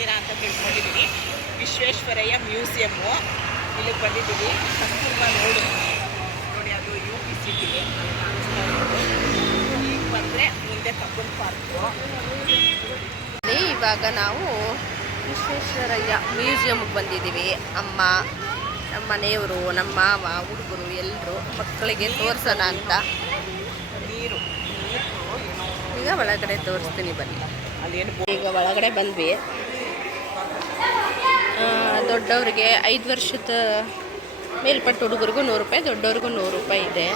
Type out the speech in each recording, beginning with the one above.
ನೋಡ್ತೀರಾ ಅಂತ ತಿಳ್ಕೊಂಡಿದ್ದೀನಿ ವಿಶ್ವೇಶ್ವರಯ್ಯ ಮ್ಯೂಸಿಯಮ್ಮು ಇಲ್ಲಿಗೆ ಬಂದಿದ್ದೀವಿ ಕಸ್ತೂರ್ಬಾ ರೋಡು ನೋಡಿ ಅದು ಯು ಪಿ ಸಿಟಿಗೆ ಈಗ ಬಂದರೆ ಮುಂದೆ ಕಬ್ಬನ್ ಪಾರ್ಕು ಇವಾಗ ನಾವು ವಿಶ್ವೇಶ್ವರಯ್ಯ ಮ್ಯೂಸಿಯಮ್ಗೆ ಬಂದಿದ್ದೀವಿ ಅಮ್ಮ ನಮ್ಮ ಮನೆಯವರು ನಮ್ಮ ಮಾವ ಹುಡುಗರು ಎಲ್ಲರೂ ಮಕ್ಕಳಿಗೆ ತೋರಿಸೋಣ ಅಂತ. ನೀರು ಈಗ ಒಳಗಡೆ ತೋರಿಸ್ತೀನಿ ಬನ್ನಿ. ಅಲ್ಲಿ ಈಗ ಒಳಗಡೆ ಬಂದ್ವಿ. ದೊಡ್ಡವ್ರಿಗೆ ಐದು ವರ್ಷದ ಮೇಲ್ಪಟ್ಟ ಹುಡುಗರಿಗೂ ನೂರು ರೂಪಾಯಿ ದೊಡ್ಡವ್ರಿಗೂ ನೂರು ರೂಪಾಯಿ ಇದೆ.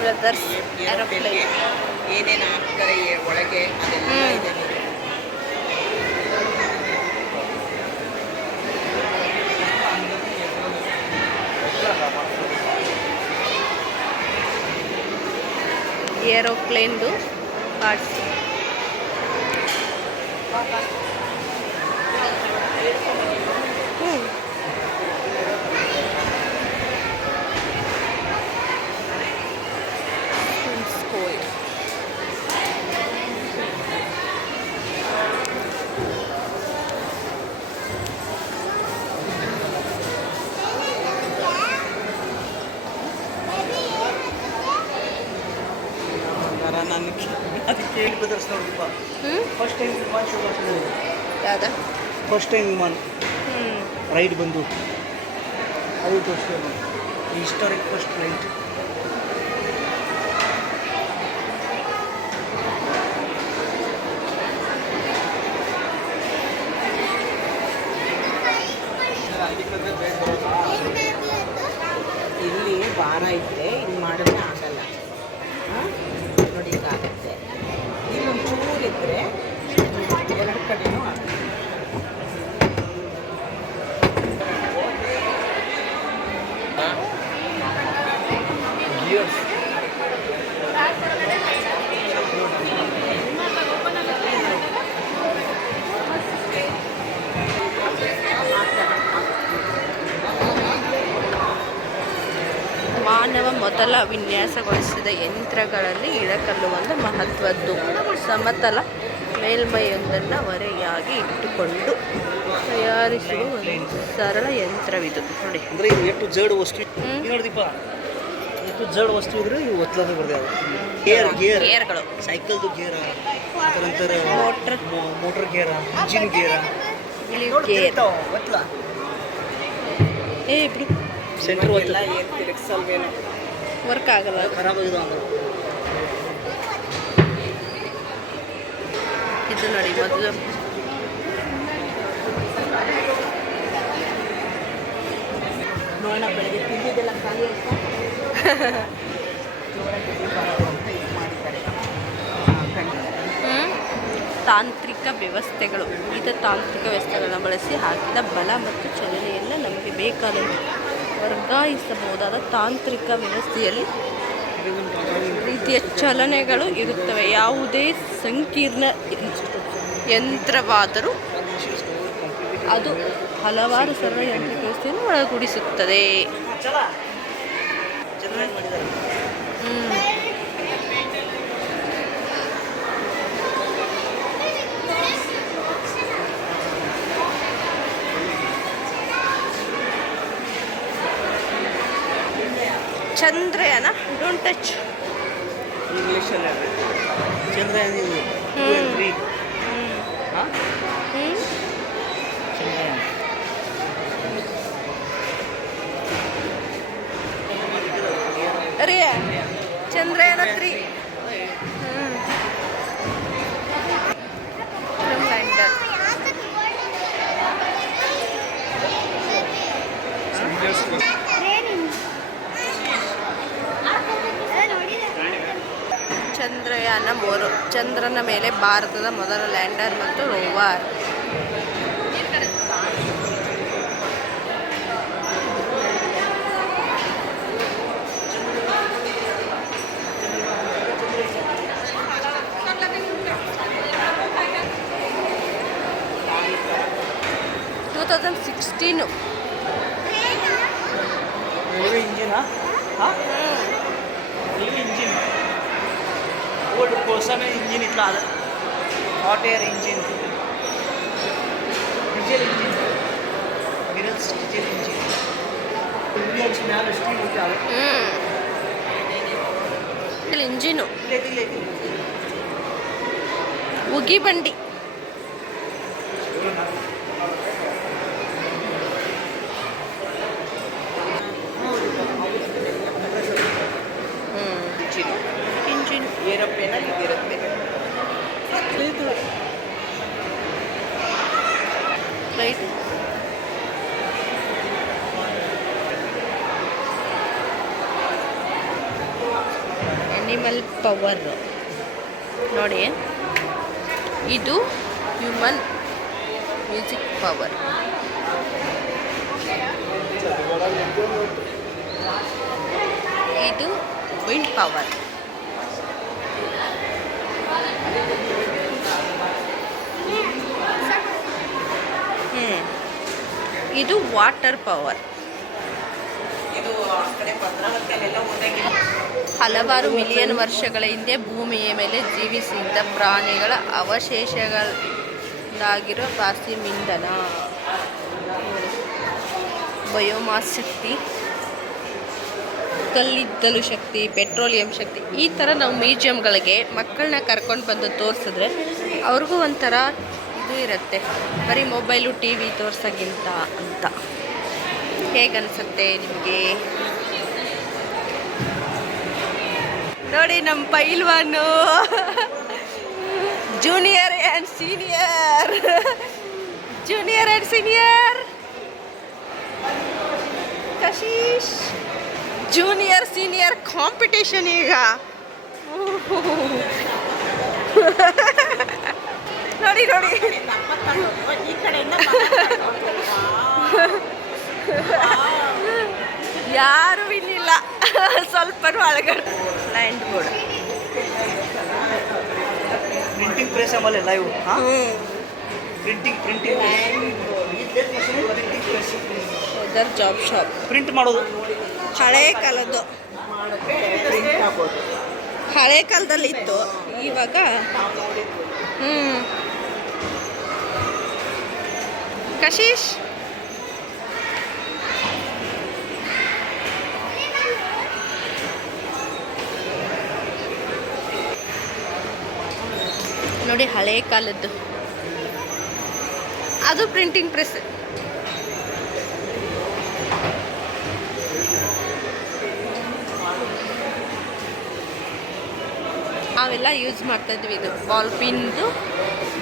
ಬ್ರದರ್ಸ್ ಏನೇನು ಹಾಕ್ತಾರೆ ಒಳಗೆ ಅದೆಲ್ಲ ಏರೋಪ್ಲೇನ್ದು ಪಾರ್ಟ್ಸ್ ಹ್ಞೂ ಸ್ಕೂಲ್ ಒಂಥರ ನನಗೆ ಅದಕ್ಕೆ ಬದರ್ಸ್ ನೋಡಿಪ್ಪ ಫಸ್ಟ್ ಟೈಮ್ ವಿಮಾನ ಶೋ ಬರ್ತಿದೆ ಯಾವ್ದಾ? ಫಸ್ಟ್ ಟೈಮ್ ವಿಮಾನ. ರೈಡ್ ಬಂದು. ಅದು ತೋರಿಸ್ತಾರೆ ಹಿಸ್ಟಾರಿಕ್ ಫಸ್ಟ್ ಫ್ಲೈಟ್ ಇಲ್ಲಿ ಭಾರ ಇದ್ದರೆ ಇಲ್ಲಿ ಮಾಡಿದ್ರೆ ಆಗಲ್ಲ ಹಾಂ ನೋಡಿ ಹಿಂಗಾಗತ್ತೆ ಇಲ್ಲೊಂದು ಚೂರು ಇದ್ದರೆ ಎರಡು ಕಡೆನೂ ಆಗುತ್ತೆ ಗಿಯರ್ಸ್ ಮಾನವ ಮೊದಲ ವಿನ್ಯಾಸಗೊಳಿಸಿದ ಯಂತ್ರಗಳಲ್ಲಿ ಇಳಕಲ್ಲು ಒಂದು ಮಹತ್ವದ್ದು. ಸಮತಲ ಮೇಲ್ಮೈಯೊಂದನ್ನು ಹೊರೆಯಾಗಿ ಇಟ್ಟುಕೊಂಡು ತಯಾರಿಸುವ ಒಂದು ಸರಳ ಯಂತ್ರವಿದು. ನೋಡಿ. ಅಂದರೆ ಇದು ಎಷ್ಟು ಜಡ್ ವಸ್ತು. ಹ್ಮ್. ಈಗ ನೋಡಿದೀಪ ಎಷ್ಟು ಜಡ್ ವಸ್ತು ಇದ್ರೆ ಇವು ಒತ್ತಲದ ಬರ್ದೆ ಗೇರ್ ಗೇರ್. ಗೇರ್ಗಳು. ಸೈಕಲ್ದು ಗೇರ ನಂತರ motor. Motor gear engine gear. Gear. ಒತ್ತಲ. ಏ ಇಬ್ರು ಸೆಂಟ್ರ್ ಒತ್ತಲ. ಏನು ತಿರುಗಿಸಲ್ವೇನೋ. ವರ್ಕ್ ಆಗಲ್ಲ. ಇದು ನೋಡಿ, ಮೊದಲು. ತಾಂತ್ರಿಕ ವ್ಯವಸ್ಥೆಗಳು. ವಿವಿಧ ತಾಂತ್ರಿಕ ವ್ಯವಸ್ಥೆಗಳನ್ನು ಬಳಸಿ ಹಾಕಿದ ಬಲ ಮತ್ತು ಚಲನೆಯನ್ನು ನಮಗೆ ಬೇಕಾದಂತೆ ವರ್ಗಾಯಿಸಬಹುದಾದ ತಾಂತ್ರಿಕ ವ್ಯವಸ್ಥೆಯಲ್ಲಿ ರೀತಿಯ ಚಲನೆಗಳು ಇರುತ್ತವೆ. ಯಾವುದೇ ಸಂಕೀರ್ಣ ಯಂತ್ರವಾದರೂ ಅದು ಹಲವಾರು ಸರಳ ಯಾಂತ್ರಿಕ ವ್ಯವಸ್ಥೆಯನ್ನು ಒಳಗೂಡಿಸುತ್ತದೆ. ಚಂದ್ರಯಾನ ಡೋಂಟ್ ಟಚ್ ಇಂಗ್ಲೀಷಲ್ಲಿ ಚಂದ್ರಯಾನ ಇದು ಟೂ ಹ್ಮ್. ಆ್ಯಂಡ್ ತ್ರೀ ಹಾಂ ಹ್ಞೂ ಚಂದ್ರಯಾನ ಅರೇ ಚಂದ್ರಯಾನ ತ್ರೀ ಲ್ಯಾಂಡರ್ ಚಂದ್ರಯಾನ ಮೂರು. ಚಂದ್ರನ ಮೇಲೆ ಭಾರತದ ಮೊದಲ ಲ್ಯಾಂಡರ್ ಮತ್ತು ರೋವರ್. Two thousand sixteen. నిజమే ఇంజిన్ ఇట్లా hot air engine diesel engine మిరల్స్ diesel engine engine ఉగి బండి ರೈಟ್ ಅನಿಮಲ್ ಪವರ್ ನೋಡಿ. ಇದು ಹ್ಯೂಮನ್ ಮ್ಯೂಸಿಕ್ ಪವರ್ ಇದು ವಿಂಡ್ ಪವರ್ ಇದು ವಾಟರ್ ಪವರ್. ಹಲವಾರು ಮಿಲಿಯನ್ ವರ್ಷಗಳ ಹಿಂದೆ ಭೂಮಿಯ ಮೇಲೆ ಜೀವಿಸಿದ್ದ ಪ್ರಾಣಿಗಳ ಅವಶೇಷಗಳಾಗಿರೋ ಪಾಸಿ ಇಂಧನ ಬಯೋಮಾಸ್ ಶಕ್ತಿ ಕಲ್ಲಿದ್ದಲು ಶಕ್ತಿ ಪೆಟ್ರೋಲಿಯಂ ಶಕ್ತಿ ಈ ಥರ ನಾವು ಮ್ಯೂಸಿಯಂಗಳಿಗೆ ಮಕ್ಕಳನ್ನ ಕರ್ಕೊಂಡು ಬಂದು ತೋರಿಸಿದ್ರೆ ಅವ್ರಿಗೂ ಒಂಥರ ಇದು ಇರುತ್ತೆ. ಬರೀ ಮೊಬೈಲು ಟಿ ವಿ ತೋರ್ಸೋಕ್ಕಿಂತ ಅಂತ. ಹೇಗನ್ಸುತ್ತೆ ನಿಮಗೆ? ನೋಡಿ ನಮ್ಮ ಪೈಲ್ವಾನು. Junior and senior junior and senior Kashish. Junior senior competition ಈಗ. ನೋಡಿ ನೋಡಿ. ಈ ಕಡೆಯಿಂದ ಯಾರು ಇನ್ನಿಲ್ಲ ಸ್ವಲ್ಪ ಒಳಗಡೆ ನೈಂಟ್ ಬೋರ್ಡ್ ಪ್ರಿಂಟಿಂಗ್ ಪ್ರೆಸ್ ಆಮೇಲೆ ಎಲ್ಲ ಇವು printing printing other job shop print ಮಾಡೋದು? ಹಳೆ ಕಾಲದ್ದು. ಹಳೆ ಕಾಲದಲ್ಲಿ ಇತ್ತು ಇವಾಗ ಹ್ಞೂ ಹ್ಮ್. ಕಶೀಶ್ ನೋಡಿ ಹಳೆ ಕಾಲದ್ದು. ಅದು ಪ್ರಿಂಟಿಂಗ್ ಪ್ರೆಸ್ ಅವೆಲ್ಲ ಯೂಸ್ ಮಾಡ್ತಾ ಇದ್ವಿ ಇದು ಬಾಲ್ ಪಿನ್ದು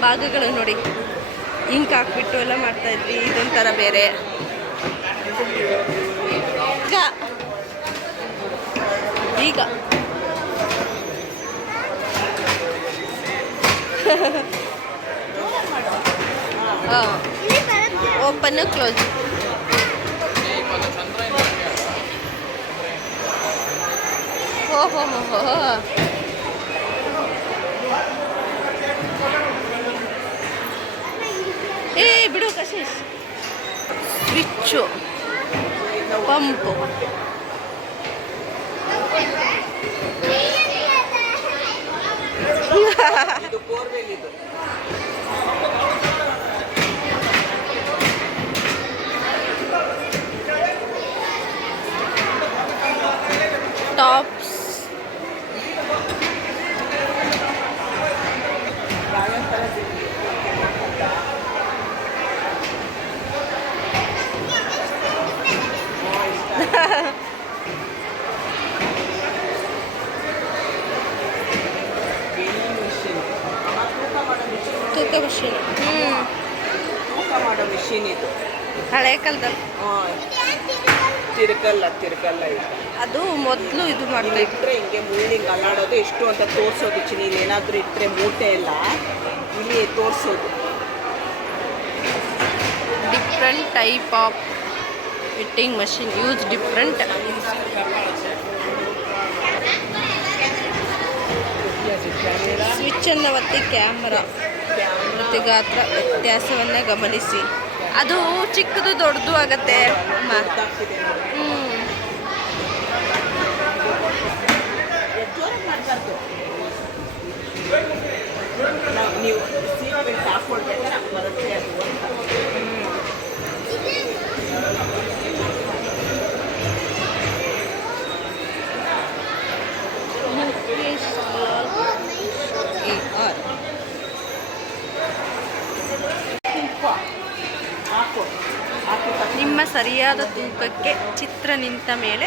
ಭಾಗಗಳು ನೋಡಿ. ಇಂಕ್ ಹಾಕ್ಬಿಟ್ಟು ಎಲ್ಲ ಮಾಡ್ತಾ ಇದ್ವಿ. ಇದೊಂಥರ ಬೇರೆ. ಈಗ ಈಗ ಓಪನ್ ಕ್ಲೋಸ್. ಓಹೋ ಹೋ ಹೋ ಹೋ ಏ ಬಿಡು ಕಶೀಶ್ ಸ್ವಿಚ್ಚು ಪಂಪು ಇದು ಬೋರ್ವೆಲ್ ಇದು ಟಾಪ್ಸ್ ಯಾವ್ಯಾವ ಥರ ಮಿಷಿನ್ ತೂಕ ಮಾಡೋ ಮಿಷಿನ್ ತೂಕ ಮಷೀನ್ ಹ್ಞೂ ತೂಕ ಮಾಡೋ ಮಿಷಿನ್ ಇದು. ಹಳೆ ಕಾಲದಲ್ಲಿ ಹಾಂ ತಿರುಗಲ್ಲ ತಿರ್ಗಲ್ಲ ಇದು. ಅದು ಮೊದಲು ಇದು ಇಲ್ಲಿ ಮಾಡಬೇಕು ಇಟ್ಟರೆ ಹಿಂಗೆ ಮುಳ್ಳಿಂಗ್ ಅಲ್ಲಾಡೋದು ಎಷ್ಟು ಅಂತ ತೋರಿಸೋದು ಚಿನಿ ಏನಾದರೂ ಇಟ್ಟರೆ ಮೂಟೆ ಎಲ್ಲ ಇಲ್ಲಿ ತೋರಿಸೋದು. Different type of fitting machine use different ಸ್ವಿಚ್ಚನ್ನು ಒತ್ತಿ ಕ್ಯಾಮ್ರಾ ಮತ್ತು ಗಾತ್ರ ವ್ಯತ್ಯಾಸವನ್ನೇ ಗಮನಿಸಿ. ಅದು ಚಿಕ್ಕದು ದೊಡ್ಡದು ಆಗತ್ತೆ ಹ್ಞೂ ನೀವು ಸರಿಯಾದ ತೂಕಕ್ಕೆ ಚಿತ್ರ ನಿಂತ ಮೇಲೆ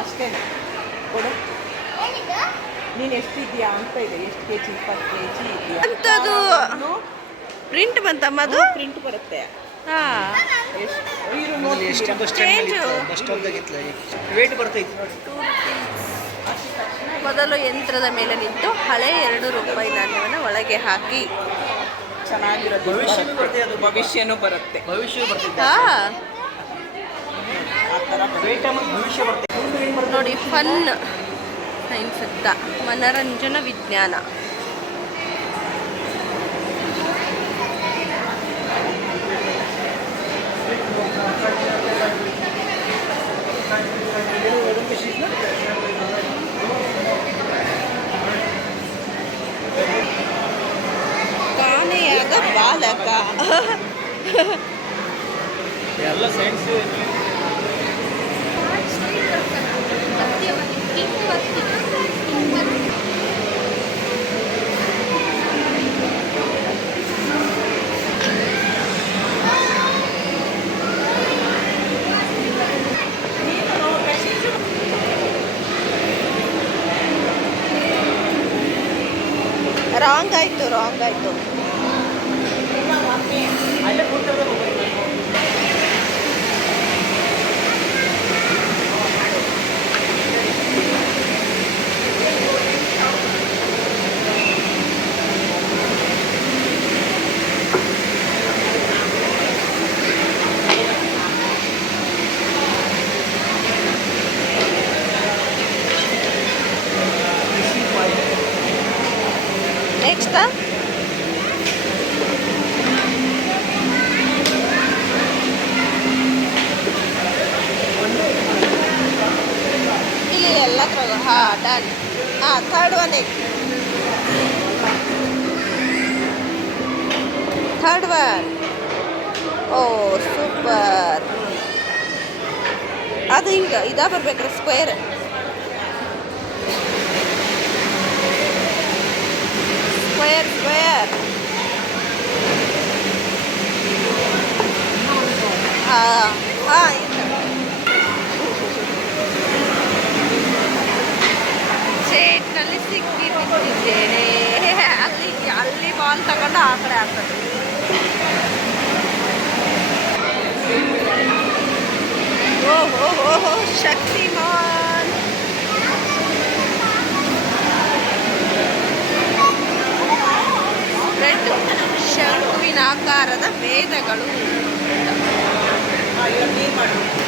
ಅಷ್ಟೇ. ಕೊಡು. ನೀನು ಎಷ್ಟಿದೆಯಾ ಅಂತ ಇದೆ. ಎಷ್ಟು ಕೆ ಜಿ ಇಪ್ಪತ್ತು ಕೆ ಜಿ ಇದೆಯಾ? ಅಂಥದ್ದು ಪ್ರಿಂಟ್ ಬಂತಮ್ಮ ಅದು ಪ್ರಿಂಟ್ ಬರ್ತೈತಿ. ಮೊದಲು ಯಂತ್ರದ ಮೇಲೆ ನಿಂತು ಹಳೆ ಎರಡು ರೂಪಾಯಿ ನಾಣ್ಯವನ್ನು ಒಳಗೆ ಹಾಕಿ. ಚೆನ್ನಾಗಿರೋದು ಭವಿಷ್ಯನೂ ಬರುತ್ತೆ. ಅದು. ಭವಿಷ್ಯನೂ ಬರುತ್ತೆ ಭವಿಷ್ಯ ಬರ್ತೈತಿ ಹಾ ಆ ಥರ ಬರುತ್ತೆ. ಭವಿಷ್ಯ ಬರ್ತೈತಿ ನೋಡಿ ಫನ್ ಸೈನ್ಸ್ ಅಂತ ಮನರಂಜನಾ ವಿಜ್ಞಾನ ಬಾಲಕ ಎಲ್ಲ ಸೈನ್ಸ್ ರಾಂಗ್ ಆಯ್ತು ರಾಂಗ್ ಆಯ್ತು ಅಲ್ಲೇ ಕೂತಿರೋದೇ ಮೊಬೈಲ್ ನೆಕ್ಸ್ಟ್ ಇಲ್ಲಿ ಎಲ್ಲ ತಗೋ ಹಾ ಡನ್ ಹಾ ಥರ್ಡ್ ಒನ್ ಥರ್ಡ್ ಒನ್ ಓ ಸೂಪರ್ ಅದು ಹಿಂಗೆ ಇದಾ ಬರ್ಬೇಕ್ರಿ ಸ್ಕ್ವೇರ್ ಸ್ಕ್ವೇರ್ ಸ್ಕ್ವೇರ್ ಸೇಟ್ನಲ್ಲಿ ಸಿಕ್ಕಿ ಬಿದ್ದಿದ್ದೇನೆ ಅಲ್ಲಿ ಅಲ್ಲಿ ಬಾಲ್ ತಗೊಂಡು ಆ ಕಡೆ ಆಗ್ತದೆ ಓಹೋ ಓಹೋ ಶಕ್ತಿಮಾನ್. ಶಂಕುವಿನ ಆಕಾರದ ವೇದಗಳು ಮಾಡು.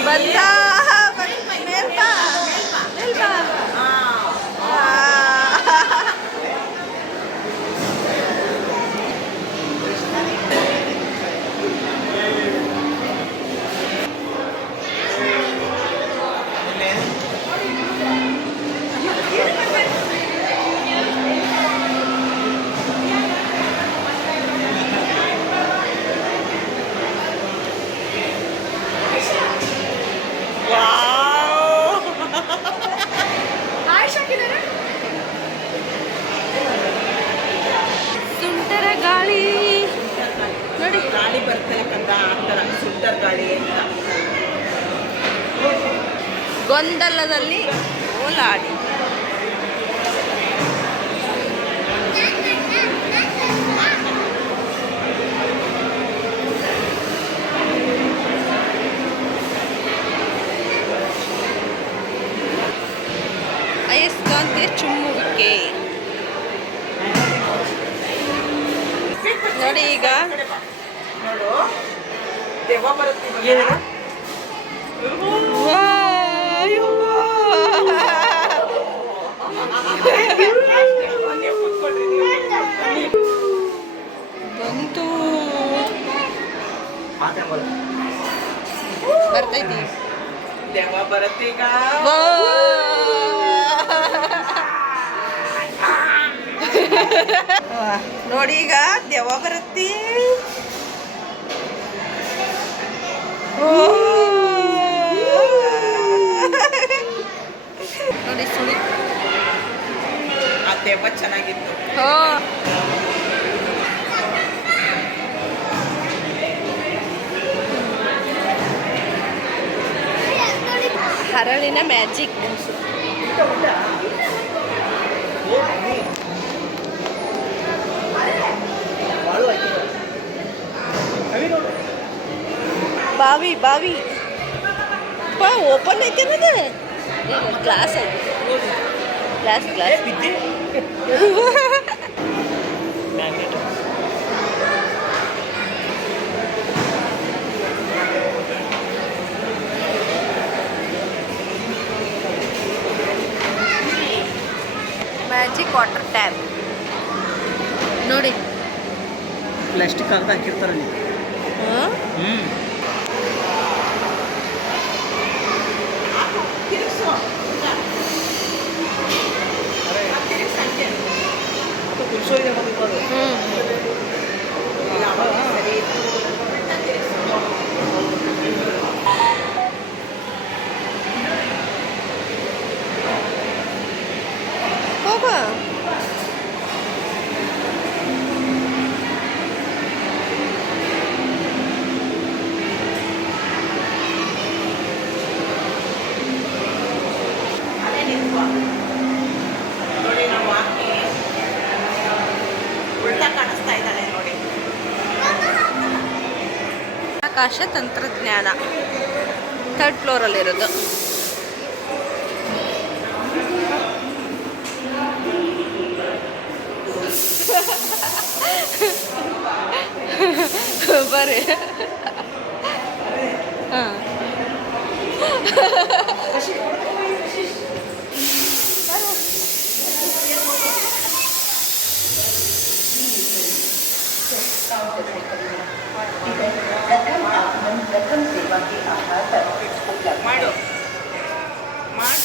बनता ಗಾಳಿ ಅಂತ. ಗೊಂದಲದಲ್ಲಿ ಓಲಾಡಿ. ನೋಡಿ ಸುಳಿ. ಆ ದೆವ್ವ ಚೆನ್ನಾಗಿತ್ತು. ಹರಳಿನ ಮ್ಯಾಜಿಕ್ ಬಾಳು ಆಯ್ತು ಕವಿ ನೋಡು ಬಾವಿ ಬಾವಿ ಬಾ ಓಪನ್ ಐತೆ ಅನ್ನೋದು ಗ್ಲಾಸ್ ಐತಿ ಗ್ಲಾಸ್ ಏ ಗ್ಲಾಸ್ ಬಿದ್ದಿ ಮ್ಯಾಗ್ನೆಟ್ ಮ್ಯಾಜಿಕ್ ವಾಟರ್ ಟ್ಯಾಪ್ ನೋಡಿ. ಪ್ಲಾಸ್ಟಿಕ್ ಕಾಗದ ಹಾಕಿರ್ತಾರೆ ನೀವು. ಹಾಂ? ಹ್ಞೂ ಅದು ಕುಲ್ಸೋಗಿದೆ ಬಂದಿತ್ತು ಅದು ಹ್ಞೂ ಯಾವಾಗ ಸರಿ ತಿರುಗಿಸು ಹೋಗ ಅದೇ ನಿಂತ್ಕೊ ನೋಡಿ ನಾವು ಹಾಕಿ ಉಲ್ಟಾ ಕಾಣಿಸ್ತಾ ಇದ್ದಾಳೆ ನೋಡಿ ಆಕಾಶ ತಂತ್ರಜ್ಞಾನ. ಥರ್ಡ್ ಫ್ಲೋರಲ್ಲಿರೋದು ಬರ್ರಿ ಹಾಂ. ಮಾಡು ಮಾಡಿ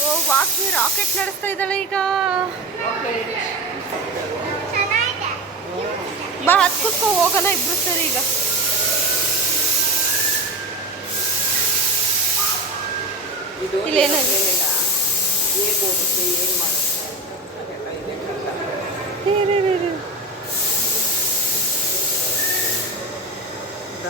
ಓ ವಾಕಿ ರಾಕೆಟ್ ನಡೆಸ್ತಾ ಇದ್ದಾಳೆ ಈಗ. ಬಾ ಹತ್ ಹೋಗಲ್ಲ ಹೋಗೋಣ ಇಬ್ರು ಸರಿ ಈಗ. ಹೋಗುತ್ತೆ ಏನು ಮಾಡುತ್ತೆ ಅದೆಲ್ಲ ಇದೆ ಕಷ್ಟ ರೀ, ರೀ, ರೀ, ರೀ.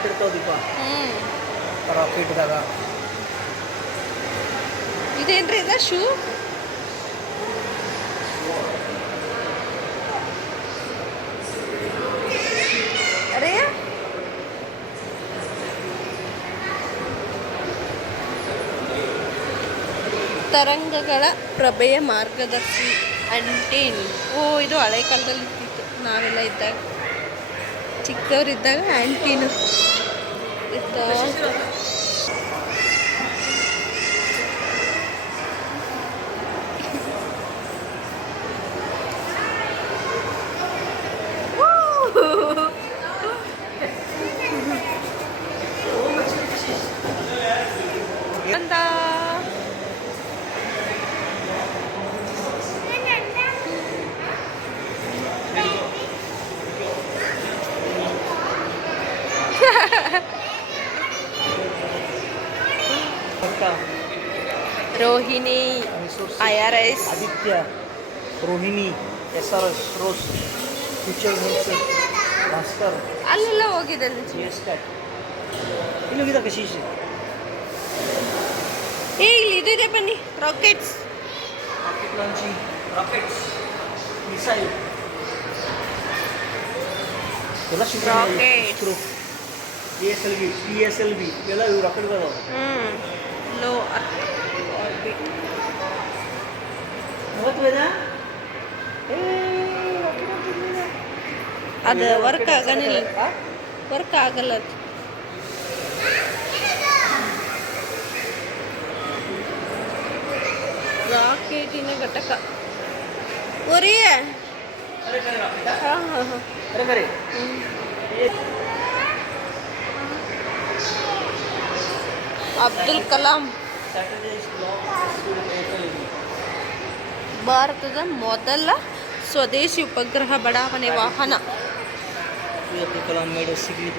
ಪಾರ್ಟ್ ಇರ್ತಾವ ದೀಪ. ರಾಕೆಟ್ದಾಗ ಇದೇನ್ರಿ ಇದ? ಶೂ? ಅರೇ? ತರಂಗಗಳ ಪ್ರಭೆಯ ಮಾರ್ಗದರ್ಶಿ ಅಂಟೇನು. ಓ ಇದು ಹಳೆ ಕಾಲದಲ್ಲಿ ಇರ್ತಿತ್ತು. ನಾವೆಲ್ಲ ಇದ್ದಾಗ. ಚಿಕ್ಕವರಿದ್ದಾಗ ಆಂಟೀನು ಇರ್ತಾ ಅಲ್ಲೆಲ್ಲ ಹೋಗಿದೆ ಹೋಗಿದ ಕಶೀಶ್ ಏ ಇಲ್ಲಿ ಇದಿದೆ ಇದೆ ಬನ್ನಿ rockets rocket launching rockets missile ಎಲ್ಲ rocket ISRO P S L V P S L V ಎಲ್ಲ ಇವು ರಾಕೆಟ್ಗಳು ಹ್ಞೂ ಲೋ ಆರ್ಬಿಟ್ ರಾಕೆಟ್ ವೇದ? ಅದು ವರ್ಕ್ ಆಗಲಿಲ್ಲ ವರ್ಕ್ ಆಗಲ್ಲ ಅದು. ರಾಕೆಟಿನ ಘಟಕ. ಒರಿ ಹಾಂ ಅಬ್ದುಲ್ ಕಲಾಂ. ಭಾರತದ ಮೊದಲ ಸ್ವದೇಶಿ ಉಪಗ್ರಹ ಬಡಾವಣೆ ವಾಹನ. ಅಬ್ದುಲ್ ಕಲಾಂ ಮೇಡ್ ಸಿಗ್ಲಿ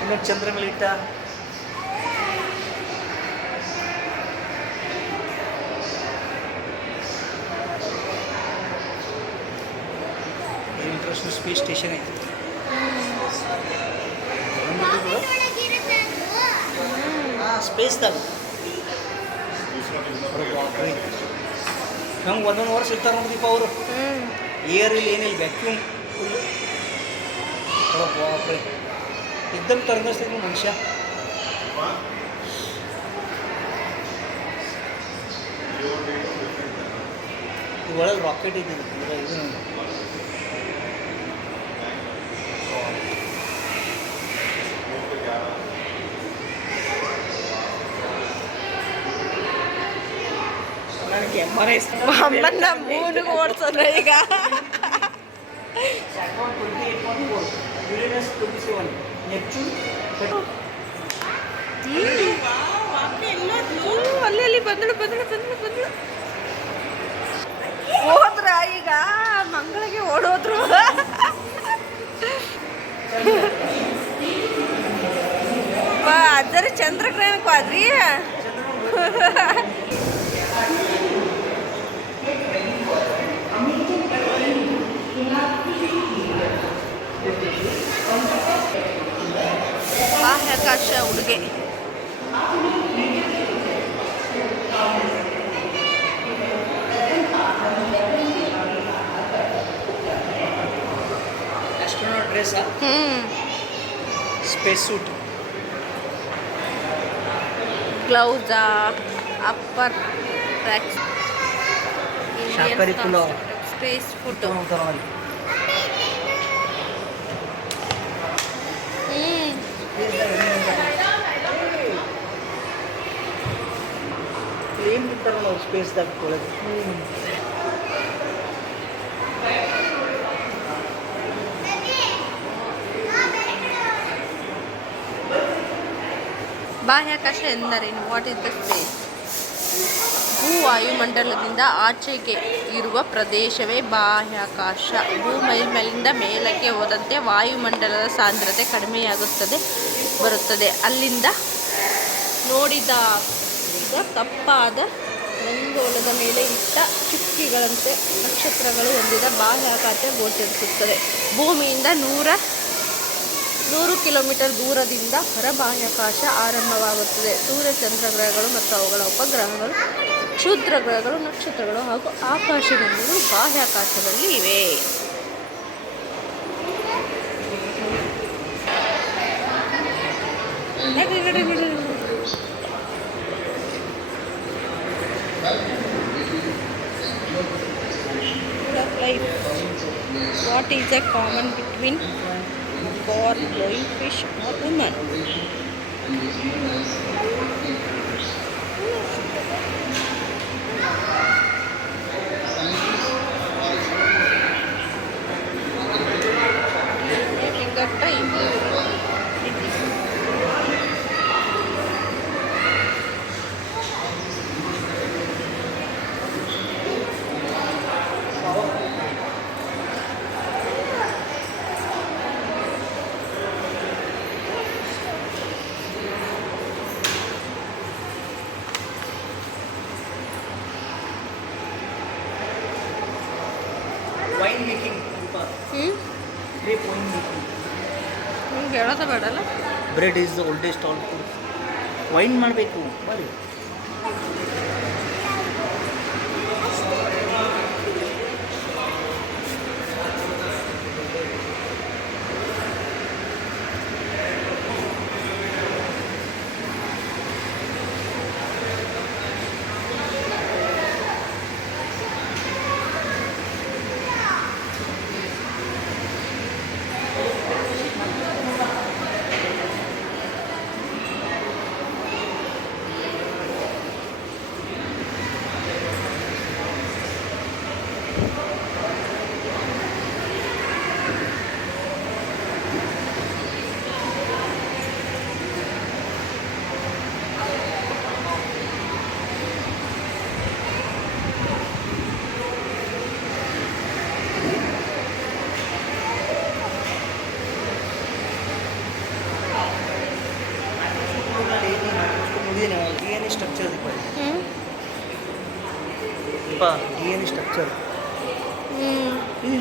ಇನ್ನೊಂದು ಚಂದ್ರ ಮೇಲೆ ಇಟ್ಟ ಇಂಟರ್ನ್ಯಾಷನಲ್ ಸ್ಪೇಸ್ ಸ್ಟೇಷನ್ ಐತಿ ಹಾಂ ಸ್ಪೇಸ್ದಾಗ. ಹಂಗೆ ಒಂದೊಂದು ವರ್ಷ ಇರ್ತಾರೆ ನೋಡಿದೀಪ ಅವರು. ಏರ್ ಇಲ್ಲಿ ಏನಿಲ್ಲ ವ್ಯಾಕ್ಯೂಮ್ ಇದ್ದಂಗೆ ತರ್ಗಿಸ್ತೀವಿ ಮನುಷ್ಯ. ಒಳಗೆ ರಾಕೆಟ್ ಇದ್ದಿದ್ದು ಇದು ನನಗೆ ಎಂ ಇಷ್ಟ. ಅಮ್ಮನ್ನ ಮೂನಿಗೆ ಈಗ. ಅಲ್ಲಿ ಬಂದಳು ಬಂದಳು ಬಂದಳು ಬಂದಳು. ಹೋದ್ರ ಈಗ? ಮಂಗಳಿಗೆ ಓಡೋದ್ರು. ಅದರ ಚಂದ್ರಗ್ರಹಣಕ್ಕೂ ಹೋದ್ರಿ ಬಾಹ್ಯಾಕಾಶ ಉಡುಗೆ. ಸ್ಪೇಸ್ ಸೂಟ್ ಗ್ಲೌಸಾ ಅಪ್ಪರ್ ಟ್ರ್ಯಾಕ್ಸ್. ಸ್ಪೇಸ್ ಫುಡ್ ಬಿಡ್ತಾರೆ ನಾವು ಸ್ಪೇಸ್ದಾಗ ಒಳಗೆ ಬಾಹ್ಯಾಕಾಶ ಎಂದರೇನು? ವಾಟ್ ಇಸ್ ದ ಸ್ಪೇಸ್ ಭೂ ವಾಯುಮಂಡಲದಿಂದ ಆಚೆಗೆ ಇರುವ ಪ್ರದೇಶವೇ ಬಾಹ್ಯಾಕಾಶ. ಭೂ ಮೇಲ್ಮೇಲಿಂದ ಮೇಲಕ್ಕೆ ಹೋದಂತೆ ವಾಯುಮಂಡಲದ ಸಾಂದ್ರತೆ ಕಡಿಮೆಯಾಗುತ್ತದೆ, ಬರುತ್ತದೆ. ಅಲ್ಲಿಂದ ನೋಡಿದ ತಪ್ಪಾದ ರಂಗೋಲದ ಮೇಲೆ ಇಟ್ಟ ಚುಕ್ಕಿಗಳಂತೆ ನಕ್ಷತ್ರಗಳು ಹೊಂದಿದ ಬಾಹ್ಯಾಕಾಶ ಗೋಚರಿಸುತ್ತದೆ. ಭೂಮಿಯಿಂದ ನೂರ, ನೂರು ಕಿಲೋಮೀಟರ್ ದೂರದಿಂದ ಹೊರ ಬಾಹ್ಯಾಕಾಶ ಆರಂಭವಾಗುತ್ತದೆ. ಸೂರ್ಯ ಚಂದ್ರ ಗ್ರಹಗಳು ಮತ್ತು ಅವುಗಳ ಉಪಗ್ರಹಗಳು, ಕ್ಷುದ್ರ ಗ್ರಹಗಳು, ನಕ್ಷತ್ರಗಳು ಹಾಗೂ ಆಕಾಶಗಂಗೆಗಳು ಬಾಹ್ಯಾಕಾಶದಲ್ಲಿ ಇವೆ. What is the common between for blowing fish or woman? Bread is the oldest all food wine ಮಾಡಬೇಕು ಬರ್ರಿ ಮುಗಿದಿನ ಡಿ ಎನ್ ಎ ಸ್ಟ್ರಕ್ಚರ್ ದೀಪ ಹ್ಞೂ ದೀಪ ಡಿ ಎನ್ ಎ ಸ್ಟ್ರಕ್ಚರ್ ಹ್ಞೂ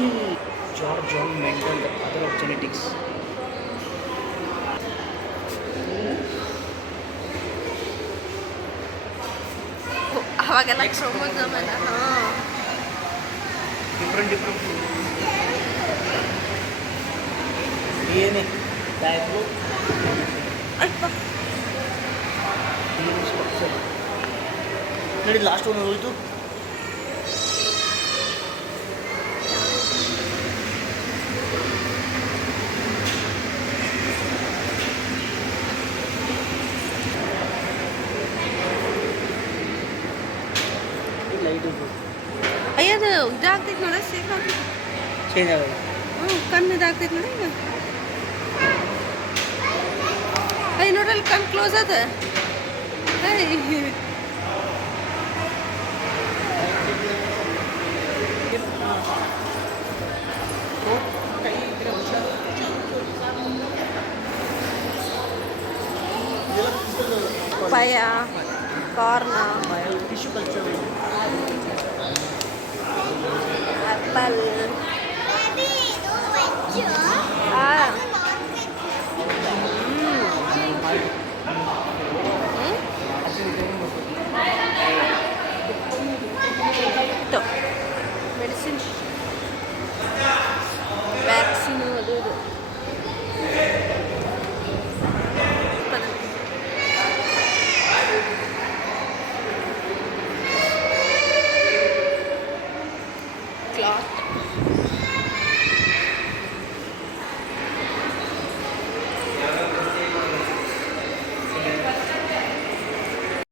George Johann Mendel father of genetics ಅವಾಗೆಲ್ಲ chromosome ಎಲ್ಲ ಹಾಂ. ಡಿಫ್ರೆಂಟ್ ಡಿಫ್ರೆಂಟ್ ಏನೇ ಡಯಾಗ್ರೋ ಅಲ್ಪ ನೋಡಿ ಲಾಸ್ಟ್ ಒಂದು ಹೋಯ್ತು. ಚೇಂಜ್ ಆಗೋದು ಹ್ಞೂ ಕಣ್ಣು ಇದಾಗ್ತೈತೆ ನೋಡಿ ಈಗ ಅಯ್ಯ ನೋಡ್ರಲ್ಲಿ ಕಣ್ಣು ಕ್ಲೋಸ್ ಅದ ಅಯ್ಯ ಕೈ ಇದ್ರೆ ಹುಷಾರು ಪಯ ಕಾರ್ನ ಟಿಶ್ಯೂ ಕಲ್ಚರ್ ಆ್ಯಪಲ್